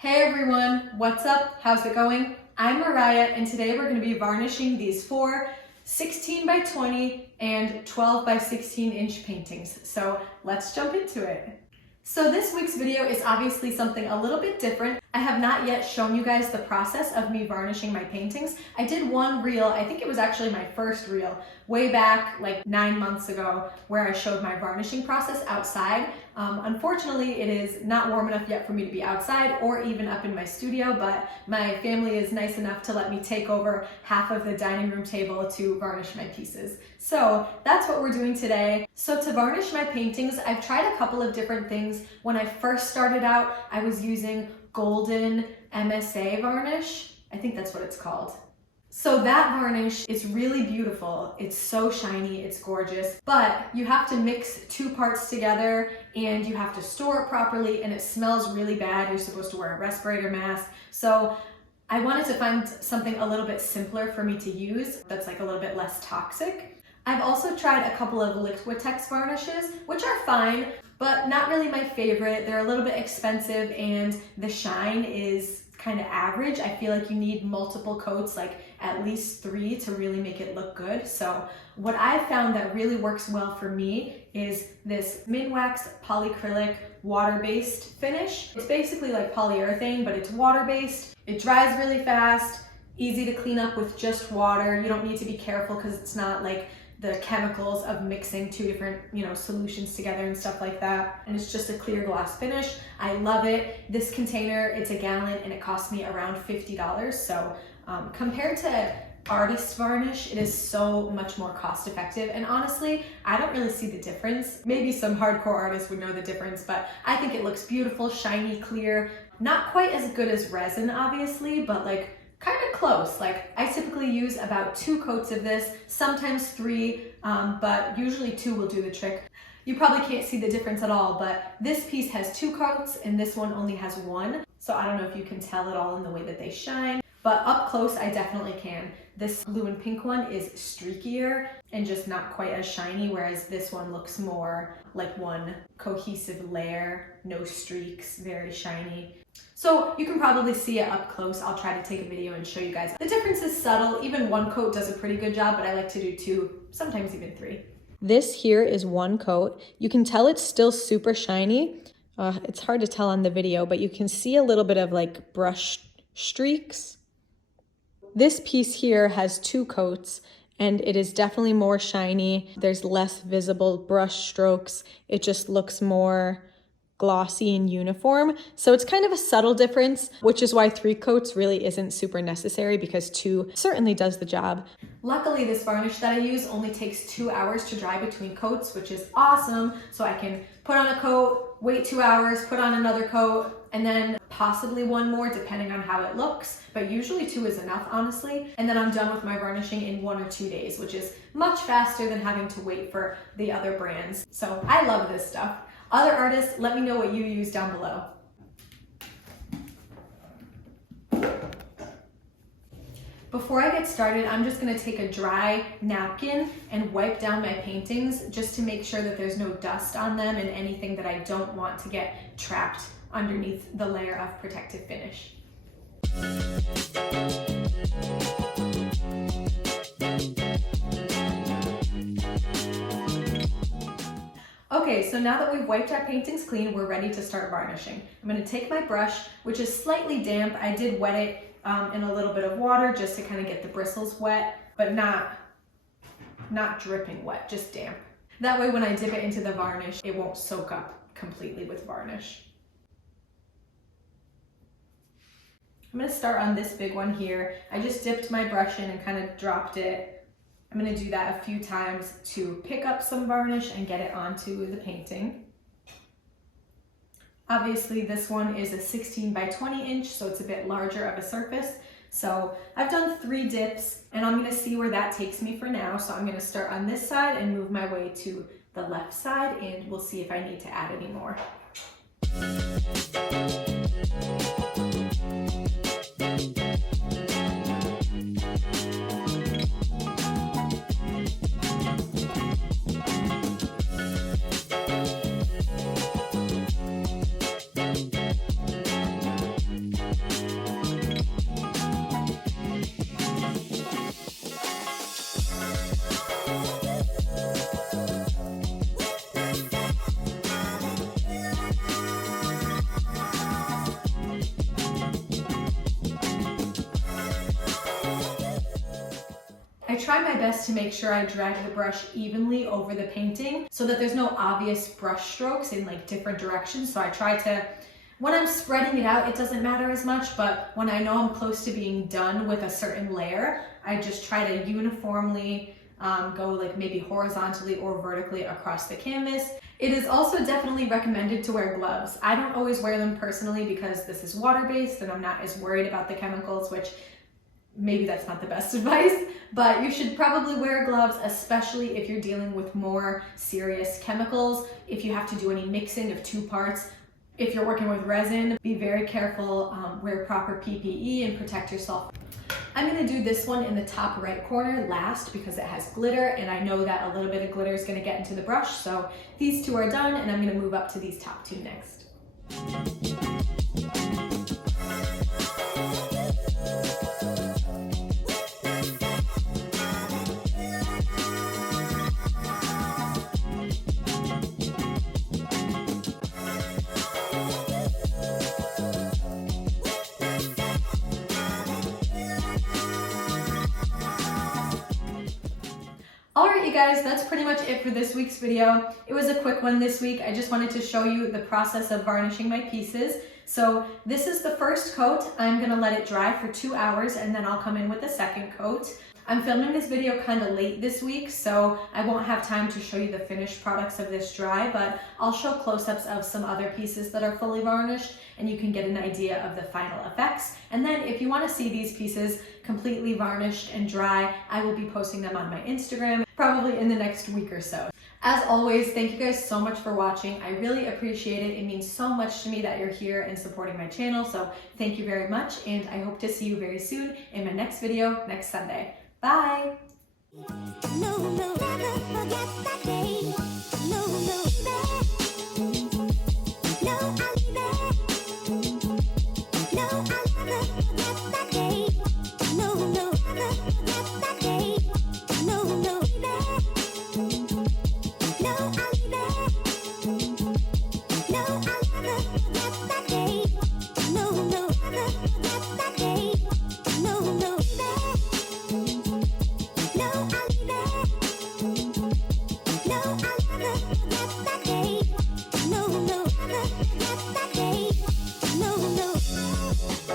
Hey everyone, what's up? How's it going? I'm Mariah and today we're going to be varnishing these four 16 by 20 and 12 by 16 inch paintings. So let's jump into it. So this week's video is obviously something a little bit different. I have not yet shown you guys the process of me varnishing my paintings. I did one reel, I think it was actually my first reel, way back like 9 months ago, where I showed my varnishing process outside. Unfortunately, it is not warm enough yet for me to be outside or even up in my studio, but my family is nice enough to let me take over half of the dining room table to varnish my pieces. So that's what we're doing today. So to varnish my paintings, I've tried a couple of different things. When I first started out, I was using golden MSA varnish. I think that's what it's called. So that varnish is really beautiful. It's so shiny, it's gorgeous, but you have to mix two parts together and you have to store it properly and it smells really bad. You're supposed to wear a respirator mask. So I wanted to find something a little bit simpler for me to use that's like a little bit less toxic. I've also tried a couple of Liquitex varnishes, which are fine, but not really my favorite. They're a little bit expensive and the shine is kind of average. I feel like you need multiple coats, like at least 3 to really make it look good. So what I found that really works well for me is this Minwax polyacrylic water-based finish. It's basically like polyurethane, but it's water-based. It dries really fast, easy to clean up with just water. You don't need to be careful because it's not like the chemicals of mixing two different, solutions together and stuff like that. And it's just a clear gloss finish. I love it. This container, it's a gallon and it cost me around $50. So compared to artist varnish, it is so much more cost effective. And honestly, I don't really see the difference. Maybe some hardcore artists would know the difference, but I think it looks beautiful, shiny, clear. Not quite as good as resin, obviously, but like kind of close. Like I typically use about 2 coats of this, sometimes 3, but usually 2 will do the trick. You probably can't see the difference at all, but this piece has 2 coats and this one only has 1. So I don't know if you can tell at all in the way that they shine, but up close I definitely can. This blue and pink one is streakier and just not quite as shiny, whereas this one looks more like one cohesive layer, no streaks, very shiny. So you can probably see it up close. I'll try to take a video and show you guys. The difference is subtle. Even 1 coat does a pretty good job, but I like to do 2, sometimes even 3. This here is 1 coat. You can tell it's still super shiny. It's hard to tell on the video, but you can see a little bit of like brush streaks. This piece here has 2 coats and it is definitely more shiny. There's less visible brush strokes. It just looks more glossy and uniform. So it's kind of a subtle difference, which is why 3 coats really isn't super necessary because 2 certainly does the job. Luckily, this varnish that I use only takes 2 hours to dry between coats, which is awesome. So I can put on a coat, wait 2 hours, put on another coat, and then possibly 1 more depending on how it looks. But usually 2 is enough, honestly. And then I'm done with my varnishing in 1 or 2 days, which is much faster than having to wait for the other brands. So I love this stuff. Other artists, let me know what you use down below. Before I get started, I'm just gonna take a dry napkin and wipe down my paintings just to make sure that there's no dust on them and anything that I don't want to get trapped underneath the layer of protective finish. Okay, so now that we've wiped our paintings clean, we're ready to start varnishing. I'm gonna take my brush, which is slightly damp. I did wet it in a little bit of water just to kind of get the bristles wet, but not dripping wet, just damp. That way when I dip it into the varnish, it won't soak up completely with varnish. I'm gonna start on this big one here. I just dipped my brush in and kind of dropped it. I'm gonna do that a few times to pick up some varnish and get it onto the painting. Obviously this one is a 16 by 20 inch, so it's a bit larger of a surface. So I've done 3 dips and I'm gonna see where that takes me for now. So I'm gonna start on this side and move my way to the left side and we'll see if I need to add any more. try my best to make sure I drag the brush evenly over the painting so that there's no obvious brush strokes in like different directions. So I try to, when I'm spreading it out, it doesn't matter as much, but when I know I'm close to being done with a certain layer, I just try to uniformly go like maybe horizontally or vertically across the canvas. It is also definitely recommended to wear gloves. I don't always wear them personally because this is water-based and I'm not as worried about the chemicals, which maybe that's not the best advice, but you should probably wear gloves, especially if you're dealing with more serious chemicals. If you have to do any mixing of two parts, if you're working with resin, be very careful, wear proper PPE and protect yourself. I'm gonna do this one in the top right corner last because it has glitter and I know that a little bit of glitter is gonna get into the brush. So these two are done and I'm gonna move up to these top two next. Alright you guys, that's pretty much it for this week's video. It was a quick one this week. I just wanted to show you the process of varnishing my pieces. So this is the first coat. I'm going to let it dry for 2 hours and then I'll come in with the second coat. I'm filming this video kind of late this week, so I won't have time to show you the finished products of this dry, but I'll show close-ups of some other pieces that are fully varnished and you can get an idea of the final effects. And then if you want to see these pieces completely varnished and dry, I will be posting them on my Instagram probably in the next week or so. As always, thank you guys so much for watching. I really appreciate it. It means so much to me that you're here and supporting my channel, so thank you very much, and I hope to see you very soon in my next video next Sunday. Bye! No, no, never forget that day. No, no, no, I'll be there. No, I'll never forget that day. No, no, never forget that day. No, no, no, I'll be there. No, I'll never forget that day. No, no, never forget that day. No, no, no, no, no, no.